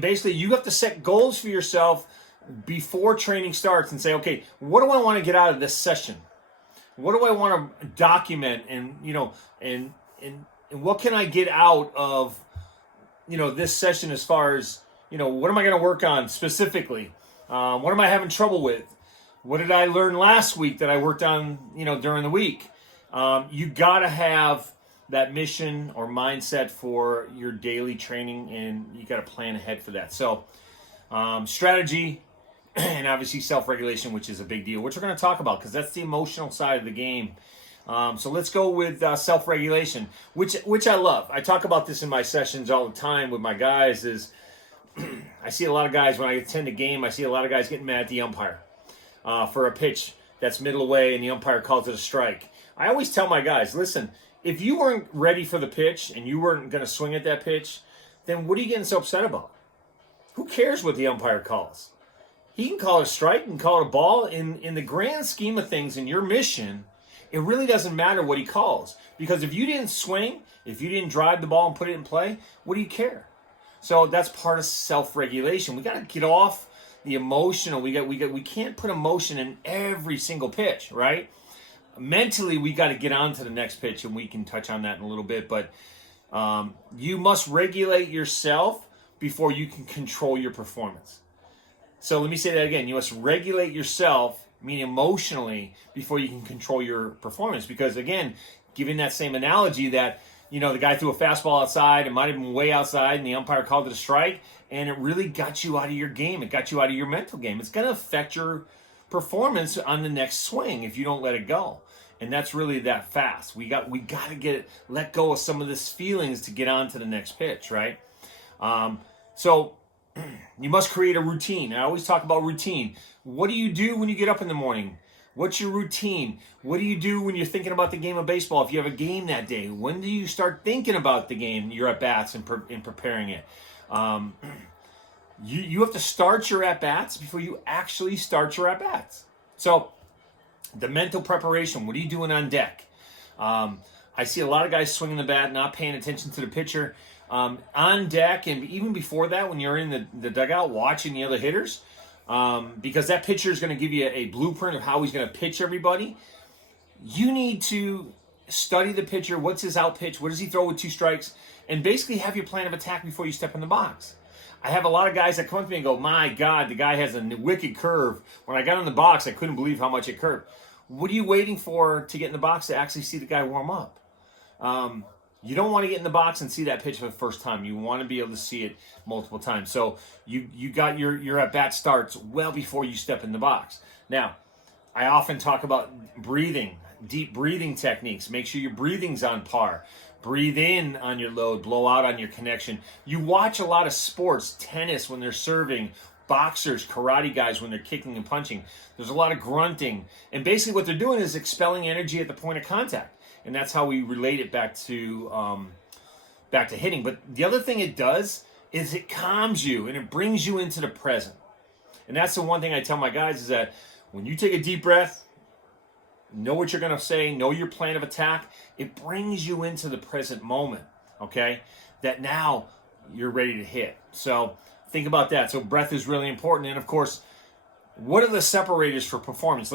Basically, you have to set goals for yourself before training starts and say, okay, what do I want to get out of this session? What do I want to document, and what can I get out of this session as far as what am I going to work on specifically? What am I having trouble with? What did I learn last week that I worked on during the week? You got to have that mission or mindset for your daily training, and you got to plan ahead for that. So strategy and obviously self-regulation, which is a big deal, which we're going to talk about because that's the emotional side of the game. So let's go with self-regulation, which I love. I talk about this in my sessions all the time with my guys. Is I see a lot of guys when I attend a game, I see a lot of guys getting mad at the umpire for a pitch that's middle away and the umpire calls it a strike. I always tell my guys, listen, if you weren't ready for the pitch and you weren't going to swing at that pitch, then what are you getting so upset about? Who cares what the umpire calls? He can call it a strike, he can call it a ball. In the grand scheme of things, in your mission, it really doesn't matter what he calls. Because if you didn't swing, if you didn't drive the ball and put it in play, what do you care? So that's part of self-regulation. We got to get off the emotional. We can't put emotion in every single pitch, right? Mentally, we got to get on to the next pitch, and we can touch on that in a little bit. But you must regulate yourself before you can control your performance. So let me say that again. You must regulate yourself, meaning emotionally, before you can control your performance. Because again, giving that same analogy that, the guy threw a fastball outside, it might have been way outside, and the umpire called it a strike, and it really got you out of your game. It got you out of your mental game. It's going to affect your performance on the next swing if you don't let it go. And that's really that fast. We got to let go of some of this feelings to get on to the next pitch, right? So you must create a routine. I always talk about routine. What do you do when you get up in the morning? What's your routine? What do you do when you're thinking about the game of baseball? If you have a game that day, when do you start thinking about the game, your at-bats, and preparing it? You have to start your at-bats before you actually start your at-bats. So the mental preparation, what are you doing on deck? I see a lot of guys swinging the bat, not paying attention to the pitcher. On deck, and even before that, when you're in the dugout watching the other hitters, because that pitcher is going to give you a blueprint of how he's going to pitch everybody. You need to study the pitcher. What's his out pitch? What does he throw with 2 strikes? And basically have your plan of attack before you step in the box. I have a lot of guys that come up to me and go, my God, the guy has a wicked curve. When I got in the box, I couldn't believe how much it curved. What are you waiting for to get in the box to actually see the guy warm up? You don't want to get in the box and see that pitch for the first time. You want to be able to see it multiple times. So you got your at-bat starts well before you step in the box. Now, I often talk about breathing, deep breathing techniques. Make sure your breathing's on par. Breathe in on your load, blow out on your connection. You watch a lot of sports, tennis when they're serving, boxers, karate guys when they're kicking and punching. There's a lot of grunting. And basically what they're doing is expelling energy at the point of contact. And that's how we relate it back to hitting. But the other thing it does is it calms you and it brings you into the present. And that's the one thing I tell my guys is that when you take a deep breath, know what you're going to say, know your plan of attack, it brings you into the present moment, okay? That now you're ready to hit. So think about that. So breath is really important. And of course, what are the separators for performance?